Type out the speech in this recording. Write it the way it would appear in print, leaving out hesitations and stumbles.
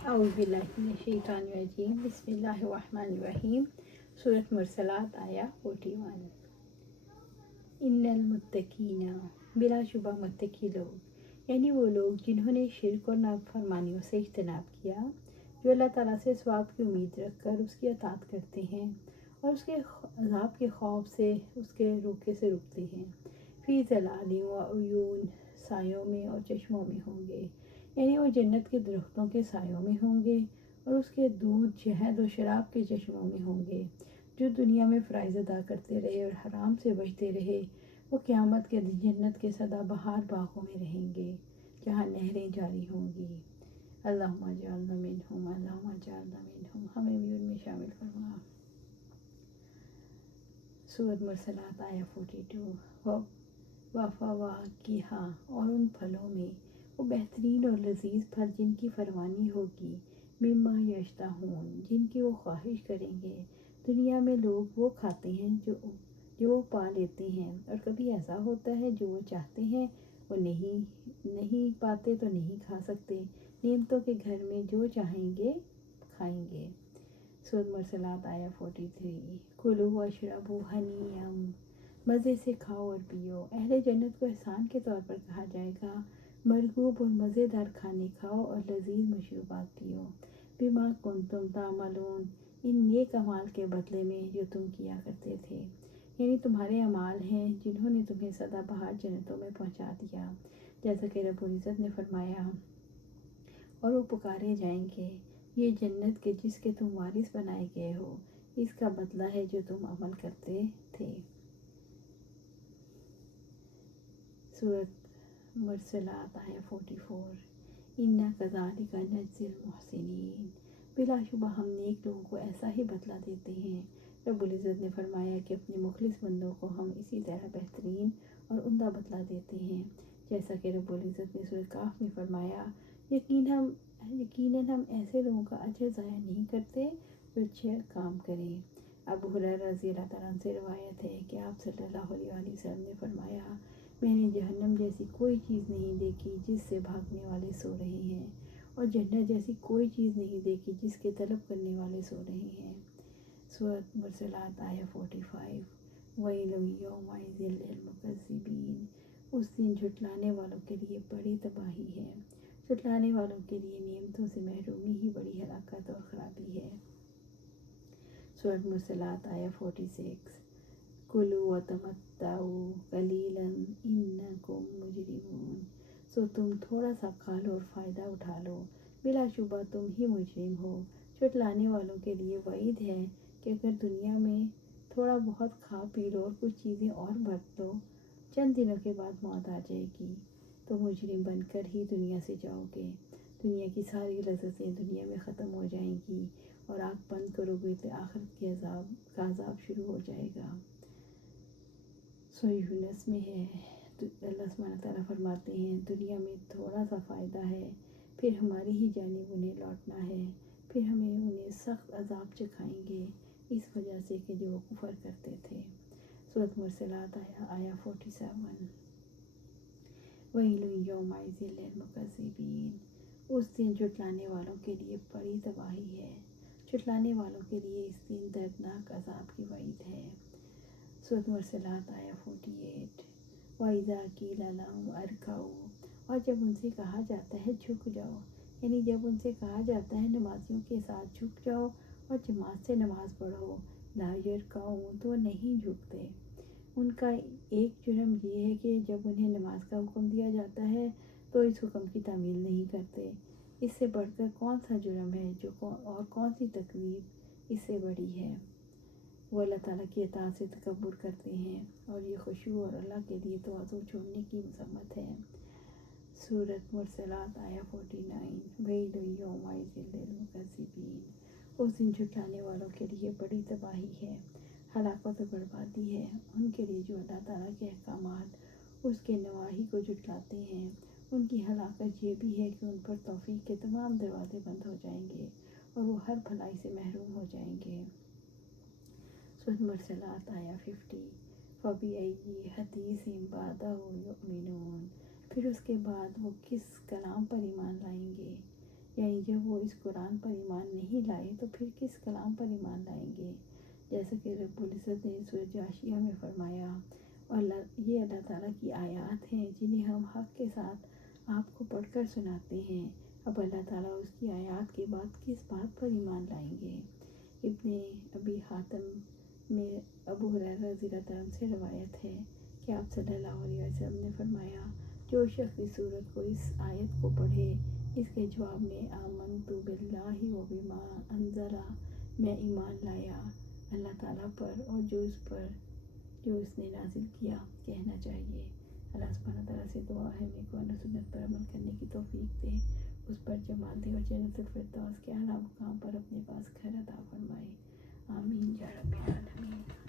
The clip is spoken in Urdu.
اعوذ باللہ من الشیطان الرجیم بسم اللہ الرحمن الرحیم۔ سورۃ مرسلات آیا 41۔ ان المتقین، بلا شبہ متقی لوگ، یعنی وہ لوگ جنہوں نے شرک اور نافرمانیوں سے اجتناب کیا، جو اللہ تعالیٰ سے ثواب کی امید رکھ کر اس کی اطاعت کرتے ہیں اور اس کے عذاب کے خوف سے اس کے روکے سے رکتے ہیں، فی ظلال و عیون، سایوں میں اور چشموں میں ہوں گے، یعنی وہ جنت کے درختوں کے سایوں میں ہوں گے اور اس کے دودھ، شہد و شراب کے چشموں میں ہوں گے۔ جو دنیا میں فرائض ادا کرتے رہے اور حرام سے بچتے رہے، وہ قیامت کے دن جنت کے سدا بہار باغوں میں رہیں گے جہاں نہریں جاری ہوں گی۔ اللہم اجعلنا منہم، اللہم اجعلنا منہم، ہمیں بھی ان میں شامل فرما۔ سورۃ مرسلات آیا 42۔ وفواکہ، اور ان پھلوں میں، وہ بہترین اور لذیذ پھل جن کی فروانی ہوگی، مما یشتہون، جن کی وہ خواہش کریں گے۔ دنیا میں لوگ وہ کھاتے ہیں جو وہ پا لیتے ہیں، اور کبھی ایسا ہوتا ہے جو وہ چاہتے ہیں وہ نہیں پاتے تو نہیں کھا سکتے۔ نعمتوں کے گھر میں جو چاہیں گے کھائیں گے۔ سورۃ مرسلات آیا 43۔ کلوا واشربوا ہنیئا، مزے سے کھاؤ اور پیو۔ اہل جنت کو احسان کے طور پر کہا جائے گا، مرغوب اور مزیدار کھانے کھاؤ اور لذیذ مشروبات پیو۔ بما کنتم تعملون، ان نیک اعمال کے بدلے میں جو تم کیا کرتے تھے، یعنی تمہارے اعمال ہیں جنہوں نے تمہیں سدا بہار جنتوں میں پہنچا دیا، جیسا کہ رب العزت نے فرمایا، اور وہ پکارے جائیں گے، یہ جنت کے جس کے تم وارث بنائے گئے ہو، اس کا بدلہ ہے جو تم عمل کرتے تھے۔ سورۃ مرسلات آیا 44۔ انا کذالک نجزی المحسنین، بلا شبہ ہم نیک لوگوں کو ایسا ہی بدلہ دیتے ہیں۔ رب العزت نے فرمایا کہ اپنے مخلص بندوں کو ہم اسی طرح بہترین اور عمدہ بدلہ دیتے ہیں، جیسا کہ رب العزت نے سورۃ کہف میں فرمایا، یقیناً ہم ایسے لوگوں کا اجر ضائع نہیں کرتے جو اچھے کام کریں۔ ابو ہریرہ رضی اللہ تعالیٰ عنہ سے روایت ہے کہ آپ صلی اللہ علیہ وآلہ وسلم نے فرمایا، میں نے جہنم جیسی کوئی چیز نہیں دیکھی جس سے بھاگنے والے سو رہے ہیں، اور جنت جیسی کوئی چیز نہیں دیکھی جس کے طلب کرنے والے سو رہے ہیں۔ سورۃ مرسلات آیا 45۔ وَيْلٌ يَوْمَئِذٍ لِّلْمُكَذِّبِينَ، اس دن جھٹلانے والوں کے لیے بڑی تباہی ہے۔ جھٹلانے والوں کے لیے نعمتوں سے محرومی ہی بڑی ہلاکت اور خرابی ہے۔ سورۃ مرسلات آیا 46۔ کلوا وتمتعوا قلیلا انکم مجرمون، سو تم تھوڑا سا کھا لو اور فائدہ اٹھا لو، بلا شبہ تم ہی مجرم ہو۔ جھٹلانے والوں کے لیے وعید ہے کہ اگر دنیا میں تھوڑا بہت کھا پی لو اور کچھ چیزیں اور برت لو، چند دنوں کے بعد موت آ جائے گی تو مجرم بن کر ہی دنیا سے جاؤ گے۔ دنیا کی ساری لذتیں دنیا میں ختم ہو جائیں گی اور آنکھ بند کرو گے تو آخرت کے عذاب شروع ہو جائے گا۔ سورہ یونس میں ہے، اللہ سبحانہ تعالیٰ فرماتے ہیں، دنیا میں تھوڑا سا فائدہ ہے، پھر ہماری ہی جانب انہیں لوٹنا ہے، پھر ہمیں انہیں سخت عذاب چکھائیں گے اس وجہ سے کہ جو وہ کفر کرتے تھے۔ سورۃ مرسلات آیا 47۔ وَيْلٌ يَوْمَئِذٍ لِّلْمُكَذِّبِينَ، اس دن جھٹلانے والوں کے لیے بڑی تباہی ہے۔ جھٹلانے والوں کے لیے اس دن دردناک عذاب کی وعید ہے۔ سورۃ مرسلات آیا 48۔ وَإِذَا قِيلَ لَهُمْ ارْكَعُوا، اور جب ان سے کہا جاتا ہے جھک جاؤ، یعنی جب ان سے کہا جاتا ہے نمازیوں کے ساتھ جھک جاؤ اور جماعت سے نماز پڑھو، لا يركعون، تو نہیں جھکتے۔ ان کا ایک جرم یہ ہے کہ جب انہیں نماز کا حکم دیا جاتا ہے تو اس حکم کی تعمیل نہیں کرتے۔ اس سے بڑھ کر کون سا جرم ہے اور کون سی تکلیف اس سے بڑی ہے؟ وہ اللہ تعالیٰ کی اطاعت سے تکبر کرتے ہیں، اور یہ خشوع اور اللہ کے لیے تواضع چھوڑنے کی مذمت ہے۔ سورۃ مرسلات آیا 49۔ وَيْلٌ يَوْمَئِذٍ لِّلْمُكَذِّبِينَ، اس دن جھٹلانے والوں کے لیے بڑی تباہی ہے، ہلاکت و بربادی ہے ان کے لیے جو اللہ تعالیٰ کے احکامات، اس کے نواہی کو جھٹلاتے ہیں۔ ان کی ہلاکت یہ بھی ہے کہ ان پر توفیق کے تمام دروازے بند ہو جائیں گے اور وہ ہر بھلائی سے محروم ہو جائیں گے۔ سورۃ مرسلات آیا 50۔ فَبِأَيِّ حَدِیثٍ بَعْدَهُ یُؤْمِنُونَ، پھر اس کے بعد وہ کس کلام پر ایمان لائیں گے؟ یعنی جب وہ اس قرآن پر ایمان نہیں لائے تو پھر کس کلام پر ایمان لائیں گے؟ جیسا کہ رب العزت نے سورہ جاشیہ میں فرمایا، اور یہ اللہ تعالیٰ کی آیات ہیں جنہیں ہم حق کے ساتھ آپ کو پڑھ کر سناتے ہیں۔ اب اللہ تعالیٰ اس کی آیات کے بعد کس بات پر ایمان لائیں گے؟ ابن ابی حاتم میں ابو ہریرہ رضی اللہ عنہ سے روایت ہے کہ آپ صلی اللہ علیہ وسلم نے فرمایا، جو شخص اس سورت کو، اس آیت کو پڑھے، اس کے جواب میں آمنت باللہ و بما انزل، میں ایمان لایا اللہ تعالیٰ پر اور جو اس نے نازل کیا، کہنا چاہیے۔ اللہ سبحانہ تعالیٰ سے دعا ہے ہمیں قرآن و سنت پر عمل کرنے کی توفیق دے، اس پر جما دے اور جنت الفردوس کے اعلیٰ مقام پر اپنے پاس گھر عطا فرمائے۔ آمین یا رب العالمین۔